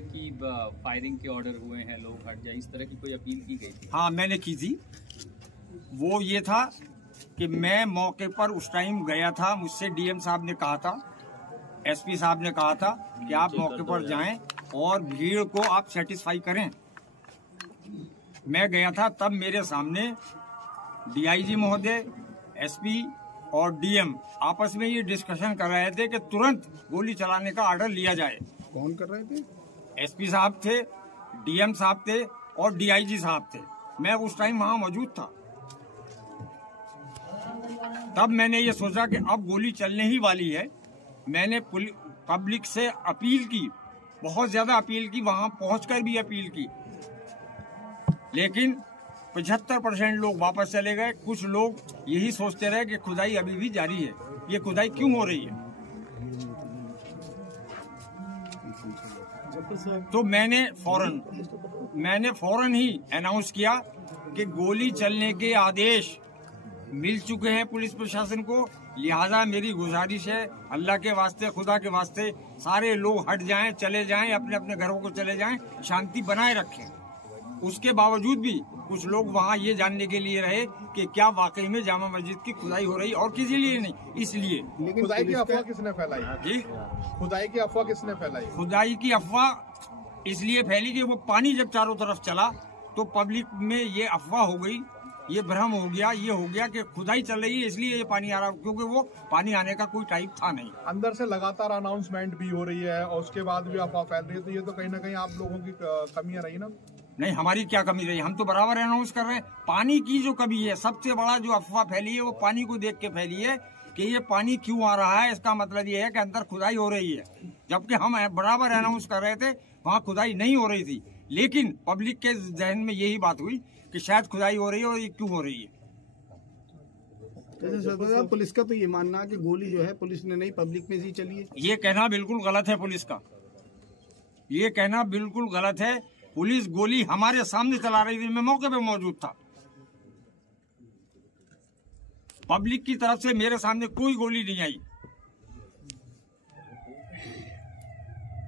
है कि फायरिंग के ऑर्डर हुए हैं, लोग हट जाए, इस तरह की कोई अपील की गई थी? हाँ, मैंने की थी। वो ये था कि मैं मौके पर उस टाइम गया था, मुझसे डीएम साहब ने कहा था, एसपी साहब ने कहा था कि आप मौके पर जाएं और भीड़ को आप सेटिस्फाई करें। मैं गया था, तब मेरे सामने डीआईजी महोदय, एसपी और डीएम आपस में ये डिस्कशन कर रहे थे कि तुरंत गोली चलाने का ऑर्डर लिया जाए। कौन कर रहे थे? एसपी साहब थे, डीएम साहब थे और डीआईजी साहब थे। मैं उस टाइम वहां मौजूद था। तब मैंने ये सोचा कि अब गोली चलने ही वाली है। मैंने पब्लिक से अपील की, बहुत ज्यादा अपील की, वहां पहुंचकर भी अपील की, लेकिन 75% लोग वापस चले गए। कुछ लोग यही सोचते रहे कि खुदाई अभी भी जारी है, ये खुदाई क्यों हो रही है। तो मैंने फौरन ही अनाउंस किया कि गोली चलने के आदेश मिल चुके हैं पुलिस प्रशासन को, लिहाजा मेरी गुजारिश है, अल्लाह के वास्ते, खुदा के वास्ते, सारे लोग हट जाएं, चले जाएं, अपने अपने घरों को चले जाएं, शांति बनाए रखें। उसके बावजूद भी कुछ लोग वहाँ ये जानने के लिए रहे कि क्या वाकई में जामा मस्जिद की खुदाई हो रही, और किसी लिए नहीं, इसलिए। लेकिन खुदाई की अफवाह किसने फैलाई? जी, खुदाई की अफवाह किसने फैलाई? खुदाई की अफवाह इसलिए फैली कि वो पानी जब चारों तरफ चला तो पब्लिक में ये अफवाह हो गई, ये भ्रम हो गया, ये हो गया कि खुदाई चल रही है इसलिए ये पानी आ रहा, क्योंकि वो पानी आने का कोई टाइम था नहीं। अंदर से लगातार अनाउंसमेंट भी हो रही है और उसके बाद भी अफवाह फैल रही है, तो ये तो कहीं ना कहीं आप लोगों की कमियां रही ना? नहीं, हमारी क्या कमी रही, हम तो बराबर अनाउंस कर रहे हैं। पानी की जो कमी है, सबसे बड़ा जो अफवाह फैली है वो पानी को देख के फैली है कि ये पानी क्यों आ रहा है, इसका मतलब ये है कि अंदर खुदाई हो रही है, जबकि हम बराबर अनाउंस कर रहे थे वहाँ खुदाई नहीं हो रही थी। लेकिन पब्लिक के जहन में यही बात हुई कि शायद खुदाई हो रही है, और ये क्यों हो रही है। जैसे पुलिस का तो ये मानना है कि गोली जो है पुलिस ने नहीं, पब्लिक में ही चली है। ये कहना बिल्कुल गलत है पुलिस का, ये कहना बिल्कुल गलत है। पुलिस गोली हमारे सामने चला रही थी, मैं मौके पे मौजूद था। पब्लिक की तरफ से मेरे सामने कोई गोली नहीं आई।